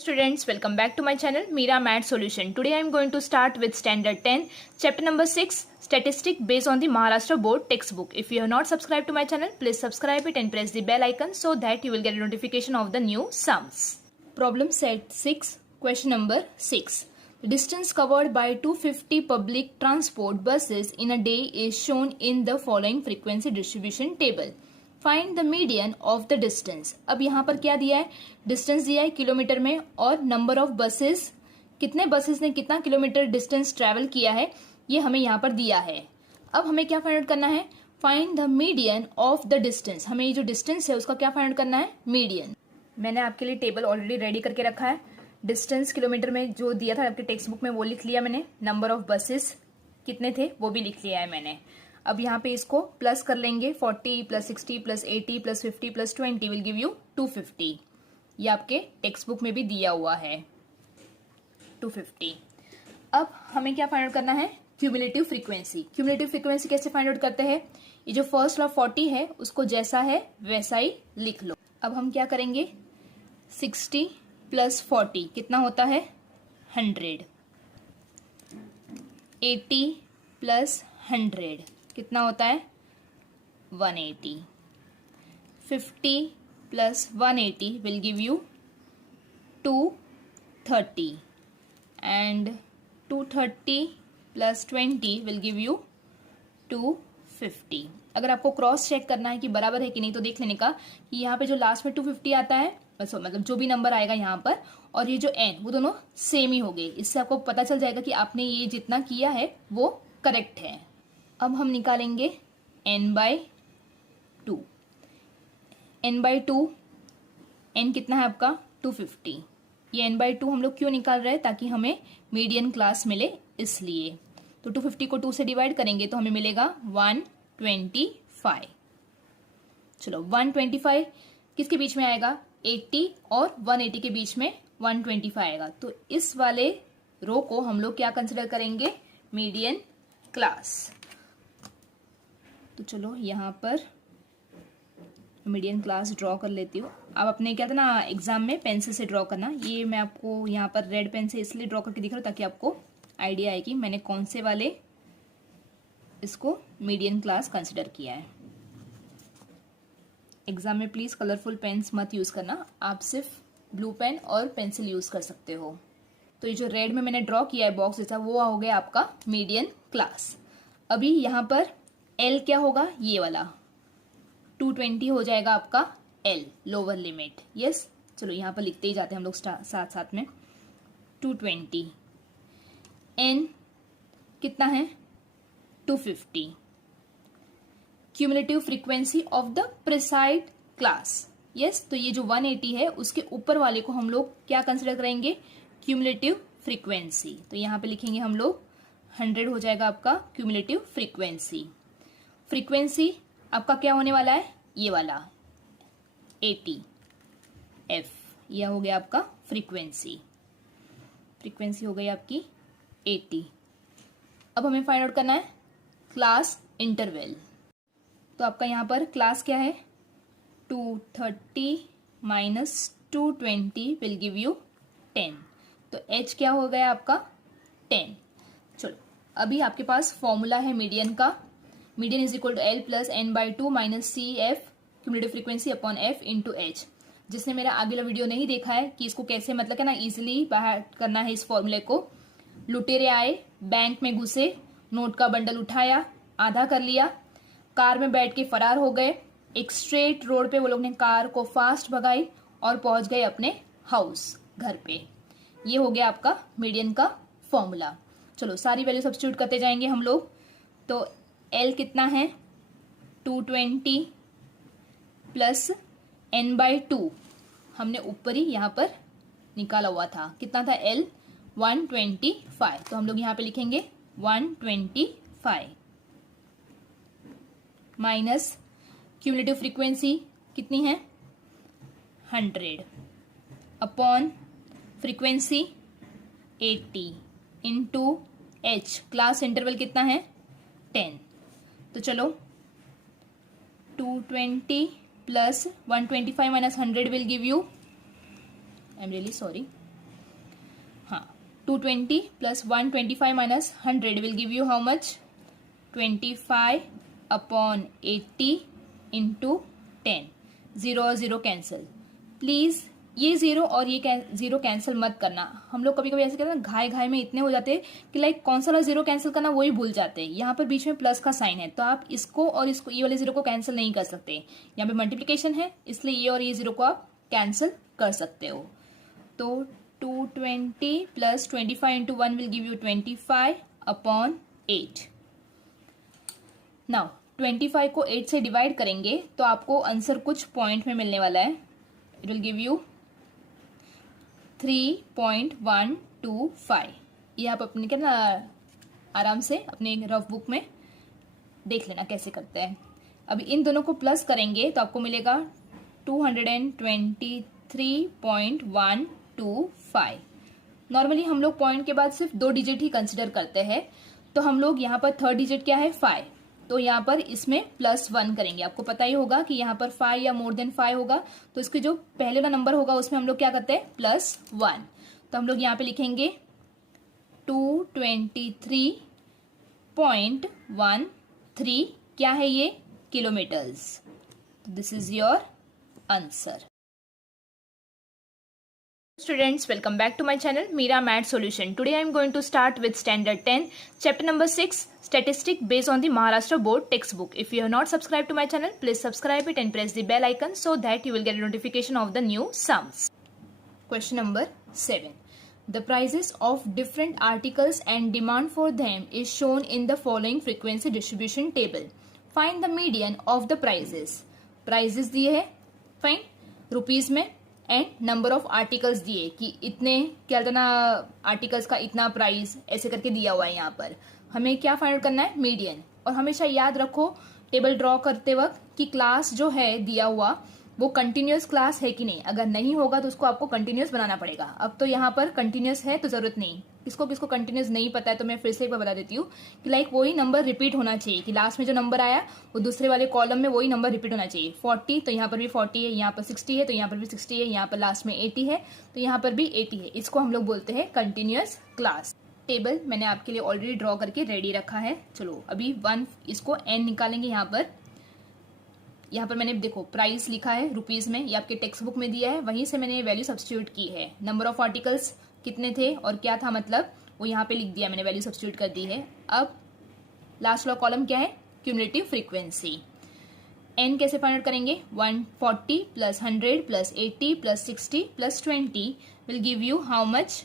Students, welcome back to my channel Meera Math Solution. Today I am going to start with Standard 10, Chapter number 6, Statistic based on the Maharashtra Board textbook. If you have not subscribed to my channel, please subscribe it and press the bell icon so that you will get a notification of the new sums. Problem set 6, question number 6. The distance covered by 250 public transport buses in a day is shown in the following frequency distribution table. Find the median of the distance. अब यहाँ पर क्या दिया है, distance दिया है kilometre में और नंबर ऑफ बसेस, कितने बसेस ने कितना किलोमीटर डिस्टेंस ट्रेवल किया है ये हमें यहाँ पर दिया है. अब हमें क्या फाइंड आउट करना है, find the median of the distance. हमें ये जो डिस्टेंस है उसका क्या फाइंड आउट करना है, मीडियन. मैंने आपके लिए टेबल ऑलरेडी रेडी करके रखा है. डिस्टेंस किलोमीटर में जो दिया था आपके टेक्स्ट बुक में वो लिख लिया मैंने, नंबर ऑफ बसेस कितने थे वो भी लिख लिया है मैंने. अब यहाँ पे इसको प्लस कर लेंगे, 40 plus 60 plus 80 plus 50 plus 20 will give you 250. ये आपके टेक्स्ट बुक में भी दिया हुआ है 250. अब हमें क्या फाइंड आउट करना है, क्यूमुलेटिव फ्रीक्वेंसी. क्यूमुलेटिव फ्रीक्वेंसी कैसे फाइंड आउट करते हैं, ये जो फर्स्ट ऑफ 40 है उसको जैसा है वैसा ही लिख लो. अब हम क्या करेंगे, 60 प्लस 40 कितना होता है 100, 80 प्लस 100 कितना होता है 180, 50 plus 180 will give you 230 and 230 plus 20 will give you 250. अगर आपको क्रॉस चेक करना है कि बराबर है कि नहीं तो देख लेने का कि यहाँ पे जो लास्ट में 250 आता है, मतलब जो भी नंबर आएगा यहाँ पर और ये जो n वो दोनों सेम ही हो गए. इससे आपको पता चल जाएगा कि आपने ये जितना किया है वो करेक्ट है. अब हम निकालेंगे n/2. n/2 n कितना है आपका 250. ये n/2 हम लोग क्यों निकाल रहे हैं, ताकि हमें मीडियन क्लास मिले इसलिए. तो 250 को 2 से डिवाइड करेंगे तो हमें मिलेगा 125. चलो 125 किसके बीच में आएगा, 80 और 180 के बीच में 125 आएगा. तो इस वाले रो को हम लोग क्या कंसिडर करेंगे, मीडियन क्लास. तो चलो यहाँ पर मीडियन क्लास ड्रॉ कर लेती हूँ. आप अपने क्या था ना एग्जाम में पेंसिल से ड्रॉ करना. ये मैं आपको यहाँ पर रेड पेन से इसलिए ड्रॉ करके दिख रहा हूँ ताकि आपको आइडिया आए कि मैंने कौन से वाले इसको मीडियन क्लास कंसिडर किया है. एग्जाम में प्लीज कलरफुल पेन्स मत यूज करना, आप सिर्फ ब्लू पेन और पेंसिल यूज कर सकते हो. तो ये जो रेड में मैंने ड्रॉ किया है बॉक्स जैसा वो हो गया आपका मीडियन क्लास. अभी यहाँ पर L क्या होगा, ये वाला 220 हो जाएगा आपका L लोअर लिमिट. यस, चलो यहाँ पर लिखते ही जाते हैं हम लोग साथ साथ में. 220. N कितना है 250. Cumulative frequency of the preside class. Yes, तो ये जो 180 है उसके ऊपर वाले को हम लोग क्या कंसिडर करेंगे, क्यूमुलेटिव फ्रीक्वेंसी. तो यहाँ पे लिखेंगे हम लोग 100 हो जाएगा आपका क्यूमुलेटिव फ्रीक्वेंसी. फ्रीक्वेंसी आपका क्या होने वाला है, ये वाला 80 F. यह हो गया आपका फ्रीक्वेंसी. फ्रीक्वेंसी हो गई आपकी 80. अब हमें फाइंड आउट करना है क्लास इंटरवल. तो आपका यहाँ पर क्लास क्या है, 230 माइनस 220 विल गिव यू 10. तो H क्या हो गया आपका 10. चलो अभी आपके पास फॉर्मूला है मीडियन का. Median is equal to L plus n/2 minus CF cumulative frequency upon F into H. जिसने मेरा आगे वाला वीडियो नहीं देखा है कि इसको कैसे मतलब क्या ना इजिली बाहर करना है इस फॉर्मूले को. लुटेरे आए, बैंक में घुसे, नोट का बंडल उठाया, आधा कर लिया, कार में बैठ के फरार हो गए. एक स्ट्रेट रोड पे वो लोग ने कार को फास्ट भगाई और पहुंच गए अपने हाउस, घर पे. ये हो गया आपका मीडियन का फॉर्मूला. चलो सारी वैल्यू सब्स्टिट्यूट करते जाएंगे हम लोग. तो L कितना है 220 प्लस n/2 हमने ऊपर ही यहाँ पर निकाला हुआ था, कितना था L 125. तो हम लोग यहाँ पे लिखेंगे 125 माइनस क्यूमुलेटिव फ्रीक्वेंसी कितनी है 100 upon frequency 80 into H. Class interval कितना है 10. तो चलो 220 plus 125 minus 100 will give you, I'm really sorry, 220 plus 125 minus 100 will give you how much? 25 upon 80 into 10. 0 और 0 कैंसिल. प्लीज ये 0 और ये 0 कैंसिल मत करना. हम लोग कभी कभी ऐसे कहते हैं ना, घाय में इतने हो जाते हैं कि लाइक कौन सा वाला 0 कैंसिल करना वही भूल जाते हैं. यहाँ पर बीच में प्लस का साइन है तो आप इसको और इसको, ये वाले 0 को कैंसिल नहीं कर सकते. यहाँ पे मल्टीप्लीकेशन है इसलिए ये और ये 0 को आप कैंसिल कर सकते हो. तो 220 plus 25 into 1 will give you 25 upon 8. Now 25 को 8 से डिवाइड करेंगे तो आपको आंसर कुछ पॉइंट में मिलने वाला है. It will give you 3.125. ये आप अपने क्या ना आराम से अपने रफ बुक में देख लेना कैसे करते हैं. अभी इन दोनों को प्लस करेंगे तो आपको मिलेगा 223.125. नॉर्मली हम लोग पॉइंट के बाद सिर्फ 2 डिजिट ही कंसिडर करते हैं. तो हम लोग यहाँ पर थर्ड डिजिट क्या है 5, तो यहाँ पर इसमें +1 करेंगे. आपको पता ही होगा कि यहाँ पर 5 या मोर देन 5 होगा तो इसके जो पहले वाला नंबर होगा उसमें हम लोग क्या करते हैं +1. तो हम लोग यहाँ पे लिखेंगे 223.13. क्या है ये? Kilometres. This is your answer. Students, welcome back to my channel Meera Math Solution. Today I am going to start with Standard 10, Chapter number 6, Statistics based on the Maharashtra Board textbook. If you have not subscribed to my channel, please subscribe it and press the bell icon so that you will get a notification of the new sums. Question number 7. The prices of different articles and demand for them is shown in the following frequency distribution table. Find the median of the prices. Prices दिए है, fine, rupees में, and number of articles दिए कि इतने क्या होता है ना आर्टिकल्स का इतना प्राइस ऐसे करके दिया हुआ है. यहाँ पर हमें क्या फाइंड आउट करना है? मीडियन. और हमेशा याद रखो टेबल ड्रॉ करते वक्त कि क्लास जो है दिया हुआ वो कंटिन्यूअस क्लास है कि नहीं. अगर नहीं होगा तो उसको आपको कंटिन्यूअस बनाना पड़ेगा. अब तो यहाँ पर कंटिन्यूअस है तो जरूरत नहीं. किसको किसको कंटिन्यूअस नहीं पता है तो मैं फिर से एक बार बता देती हूँ कि लाइक वही नंबर रिपीट होना चाहिए कि लास्ट में जो नंबर आया वो दूसरे वाले कॉलम में वही नंबर रिपीट होना चाहिए. 40 तो यहाँ पर भी 40 है, यहाँ पर 60 है तो यहाँ पर भी 60 है, यहाँ पर लास्ट में 80 है तो यहाँ पर भी 80 है. इसको हम लोग बोलते हैं कंटिन्यूअस क्लास. टेबल मैंने आपके लिए ऑलरेडी ड्रॉ करके रेडी रखा है. चलो अभी 1 इसको n निकालेंगे. यहाँ पर मैंने देखो प्राइस लिखा है रुपीज में, ये आपके टेक्स्ट बुक में दिया है, वहीं से मैंने वैल्यू सब्स्टिट्यूट की है. नंबर ऑफ आर्टिकल्स कितने थे और क्या था मतलब वो यहाँ पे लिख दिया मैंने, वैल्यू सब्स्टिट्यूट कर दी है. अब लास्ट वाला कॉलम क्या है? Cumulative frequency. n कैसे फाइंड आउट करेंगे? 140 plus 100 plus 80 plus 60 plus 20 will give you how much?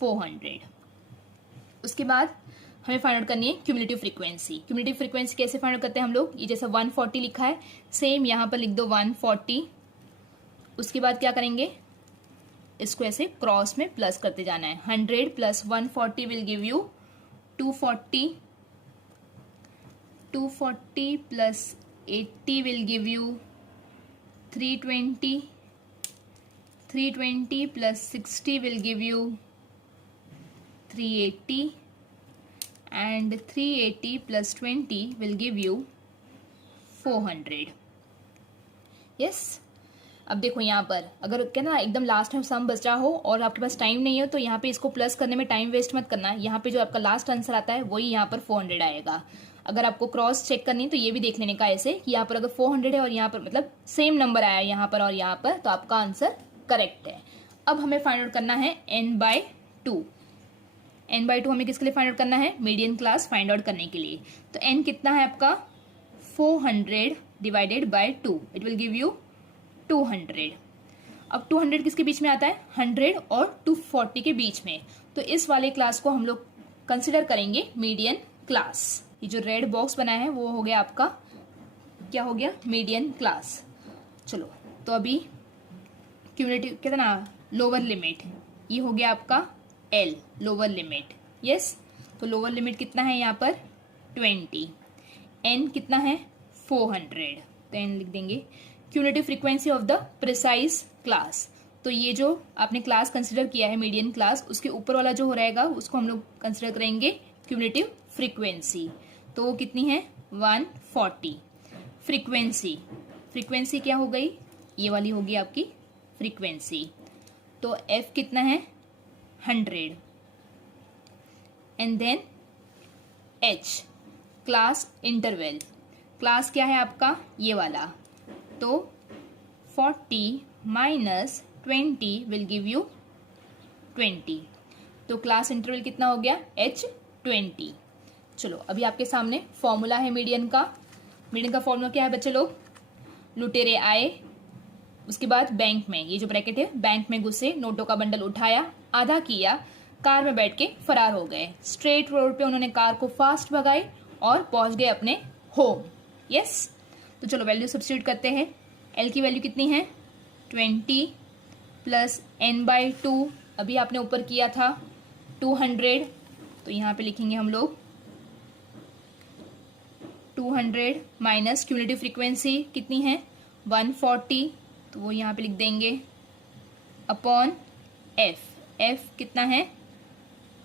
400. उसके बाद हमें फाइंड आउट करनी है क्यूमुलेटिव फ्रीक्वेंसी. क्यूमुलेटिव फ्रीक्वेंसी कैसे फाइंड आउट करते हैं हम लोग? ये जैसा 140 लिखा है सेम यहाँ पर लिख दो 140. उसके बाद क्या करेंगे? इसको ऐसे क्रॉस में प्लस करते जाना है. 100 plus 140 will give you 240. 240 plus 80 will give you 320. 320 plus 60 will give you 380. and 380 plus 20 will give you 400. yes. अब देखो यहाँ पर अगर क्या ना एकदम लास्ट में सम बचा हो और आपके पास टाइम नहीं हो तो यहाँ पे इसको प्लस करने में टाइम वेस्ट मत करना. यहाँ पे जो आपका लास्ट आंसर आता है वही यहाँ पर 400 आएगा. अगर आपको क्रॉस चेक करनी तो ये भी देख लेने का ऐसे कि यहाँ पर अगर 400 है और यहाँ पर मतलब सेम नंबर आया यहाँ पर और यहाँ पर तो आपका आंसर करेक्ट है. अब हमें फाइंड आउट करना है n/2. n/2 हमें किसके लिए फाइंड आउट करना है? मीडियन क्लास फाइंड आउट करने के लिए. तो n कितना है आपका? 400 divided by 2. It will give you 200. अब 200 किसके बीच में आता है? 100 और 240 के बीच में. तो इस वाले क्लास को हम लोग कंसिडर करेंगे मीडियन क्लास. ये जो रेड बॉक्स बना है वो हो गया आपका क्या हो गया? Median class. चलो तो अभी क्यूमुलेटिव कहते ना लोअर लिमिट, ये हो गया आपका L लोअर लिमिट. यस. तो लोअर लिमिट कितना है यहाँ पर? 20. n कितना है? 400. तो n लिख देंगे. Cumulative frequency of the precise class. तो ये जो आपने क्लास कंसिडर किया है मीडियन क्लास उसके ऊपर वाला जो हो रहेगा उसको हम लोग कंसिडर करेंगे क्यूमुलेटिव फ्रीक्वेंसी. तो वो कितनी है? 140. फ्रीक्वेंसी क्या हो गई? ये वाली होगी आपकी फ्रीक्वेंसी. तो f कितना है? 100 and then H class interval, class क्या है आपका ये वाला, तो 40 माइनस 20 विल गिव यू 20, तो क्लास इंटरवल कितना हो गया H20। चलो अभी आपके सामने फॉर्मूला है मीडियन का। मीडियन का फॉर्मूला क्या है बच्चे लोग, लुटेरे आए, उसके बाद बैंक में, ये जो ब्रैकेट है, बैंक में घुसे, नोटों का बंडल उठाया, आधा किया, कार में बैठ के फरार हो गए। स्ट्रेट रोड पे उन्होंने कार को फास्ट भगाई और पहुंच गए अपने होम। यस, तो चलो वैल्यू सब्स्टिट्यूट करते हैं। एल की वैल्यू कितनी है 20 प्लस n/2, अभी आपने ऊपर किया था 200, तो यहाँ पे लिखेंगे हम लोग 200 माइनस क्यूमुलेटिव फ्रीक्वेंसी कितनी है 140, तो वो यहाँ पे लिख देंगे अपॉन एफ, एफ कितना है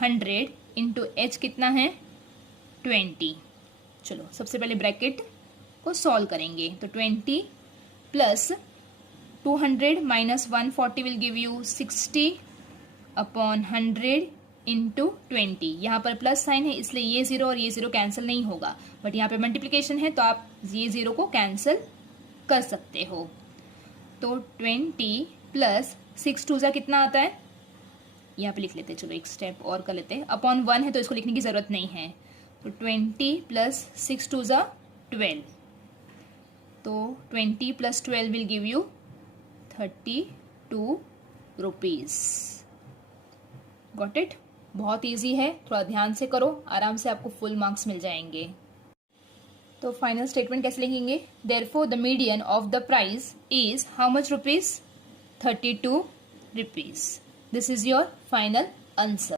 100 इंटू एच कितना है 20। चलो सबसे पहले ब्रैकेट को सॉल्व करेंगे, तो 20 plus 200 minus 140 will give you 60 upon 100 into 20। यहाँ पर प्लस साइन है इसलिए ये जीरो और ये जीरो कैंसिल नहीं होगा, बट यहाँ पे मल्टीप्लिकेशन है तो आप ये जीरो को कैंसिल कर सकते हो। तो 20 प्लस 6 2 कितना आता है, यहाँ पे लिख लेते हैं, चलो एक स्टेप और कर लेते हैं, अपॉन 1 है तो इसको लिखने की जरूरत नहीं है, तो 20 प्लस 6 2 12, तो 20 plus 12 will give you 32 rupees. Got it, बहुत इजी है, थोड़ा ध्यान से करो, आराम से आपको फुल मार्क्स मिल जाएंगे। तो फाइनल स्टेटमेंट कैसे लिखेंगे, therefore the median of the price is how much rupees 32 rupees. This is your final answer.